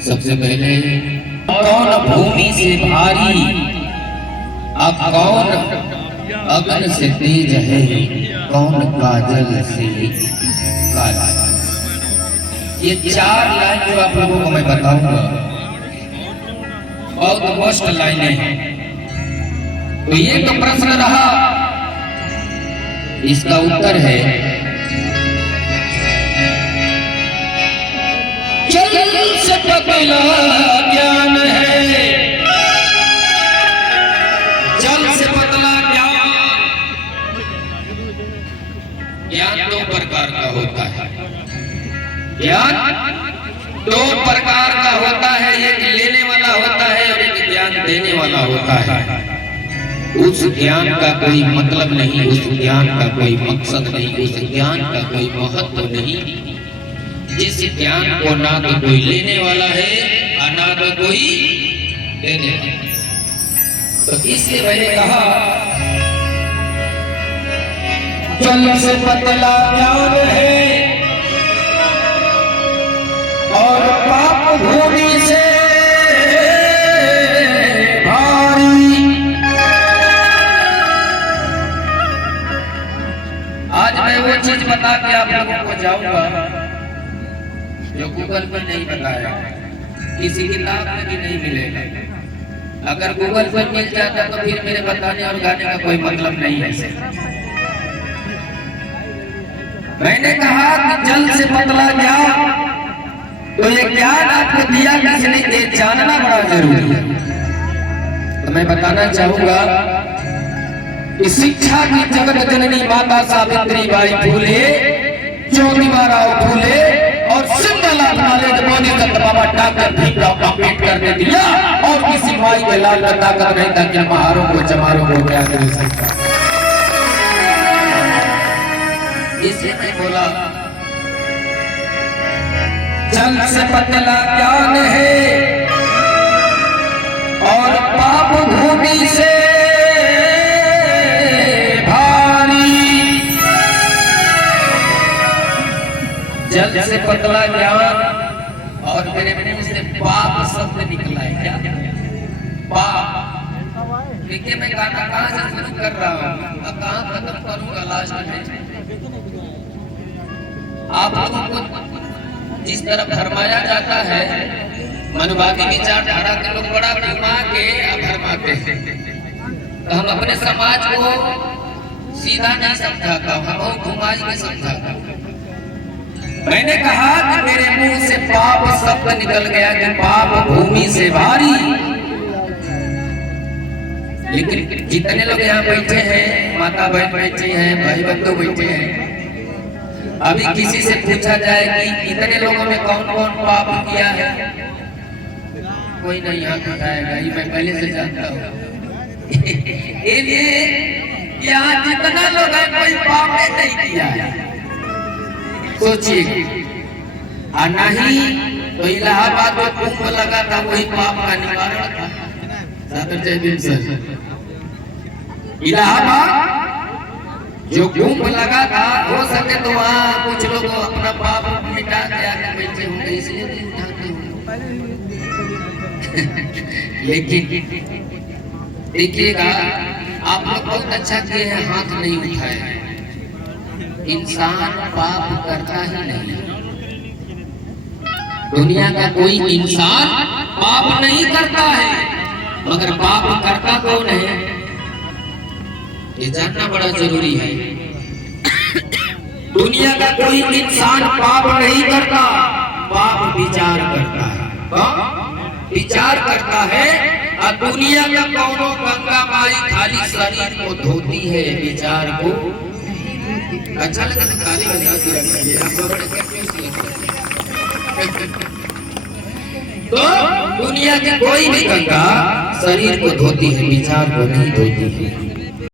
सबसे पहले कौन भूमि से भारी, अब कौन अग्नि से तेज है, कौन काजल से काला। ये 4 लाइन जो आप लोगों को मैं बताऊंगा बहुत मोस्ट लाइनें हैं। तो ये तो प्रश्न रहा, इसका उत्तर है जल से पतला ज्ञान है, जल से पतला ज्ञान। ज्ञान 2 प्रकार का होता है, ज्ञान 2 प्रकार का होता है, एक लेने वाला होता है और एक ज्ञान देने वाला होता है। उस ज्ञान का कोई मतलब नहीं, उस ज्ञान का कोई मकसद नहीं, उस ज्ञान का कोई महत्व नहीं, जिस ज्ञान को ना तो कोई लेने वाला है और ना तो कोई देने वाला। तो इसलिए मैंने कहा जल से पतला ज्ञान है और पाप भूमि से भारी। आज मैं वो चीज बता के आप लोगों को जाऊंगा जो गूगल पर नहीं बताया, किसी किताब में भी नहीं मिलेगा। अगर गूगल पर मिल जाता तो फिर मेरे बताने और गाने का कोई मतलब नहीं है। मैंने कहा कि जल से पतला ज्ञान, तो ये ज्ञान आपको दिया किसने, ये जानना बड़ा जरूरी है। तो मैं बताना चाहूंगा कि शिक्षा की जगत जननी माता सावित्री बाई फूले, ज्योतिबा राव फूले और सिंगल ऑफ नॉलेज मोदी दत्त बाबा डॉक्टर भीमराव अम्बेडकर ने दिया। और किसी माई के लाल का ताकत नहीं था कि महारों को चमारों को क्या कर सकता। इसे मैं बोला जल से पतला ज्ञान है और पाप भूमि से जल से पतला ज्ञान और मेरे मुंह से पाप शब्द निकला है। क्या पाप? देखिए मैं गाना कहाँ से शुरू कर रहा हूँ अब कहाँ खत्म करूंगा लास्ट में। आप लोगों को जिस तरफ फरमाया जाता है, मनवादी विचारधारा के लोग बड़ा घुमा के फरमाते हैं, तो हम अपने समाज को सीधा नहीं समझाता, हम बहुत घुमा के समझाता। मैंने कहा कि मेरे मुंह से पाप शब्द निकल गया कि पाप भूमि से भारी। लेकिन जितने लोग यहाँ बैठे हैं, माता बहन बैठे हैं, भाई बंधु बैठे हैं, अभी किसी से पूछा जाए कि इतने लोगों में कौन कौन पाप किया है, कोई नहीं हाथ उठाएगा। ये मैं पहले से जानता हूँ। यहाँ जितना लोग हैं कोई पाप नहीं किया है, सोचिए। और नहीं तो इलाहाबाद में कुंभ लगा था, वही पाप का निवारण था। इलाहाबाद जो कुंभ लगा था, हो सके तो वहाँ कुछ लोग अपना पाप मिटा के आके बैठे होंगे, इसलिए नहीं उठाते होंगे। लेकिन देखिएगा, आप लोग बहुत अच्छा किए हैं, हाथ नहीं उठाए। इंसान पाप करता ही नहीं, दुनिया का कोई इंसान पाप नहीं करता है, मगर पाप करता कौन है ये जानना बड़ा जरूरी है। दुनिया का कोई इंसान पाप नहीं करता, पाप विचार करता है। विचार करता है। और दुनिया का कौनो गंगा माई खाली शरीर को धोती है, विचार को अच्छा लगा तो ताली बजा के रखिए। तो दुनिया की कोई भी गंगा शरीर को धोती है, विचार को नहीं धोती है।